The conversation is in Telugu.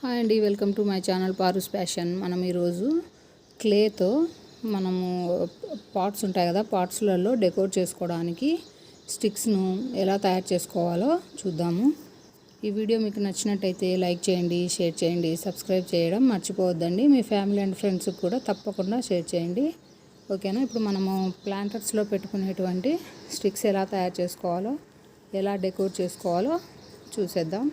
హాయ్ అండి, welcome to my channel Paru's Passion. మనం ఈరోజు క్లేతో మనము పాట్స్ ఉంటాయి కదా, పాట్స్లలో డెకోర్ చేసుకోవడానికి స్టిక్స్ను ఎలా తయారు చేసుకోవాలో చూద్దాము. ఈ వీడియో మీకు నచ్చినట్టయితే లైక్ చేయండి, షేర్ చేయండి, సబ్స్క్రైబ్ చేయడం మర్చిపోవద్దండి. మీ ఫ్యామిలీ అండ్ ఫ్రెండ్స్కి కూడా తప్పకుండా షేర్ చేయండి, ఓకేనా. ఇప్పుడు మనము ప్లాంటర్స్లో పెట్టుకునేటువంటి స్టిక్స్ ఎలా తయారు చేసుకోవాలో, ఎలా డెకోర్ చేసుకోవాలో చూసేద్దాం.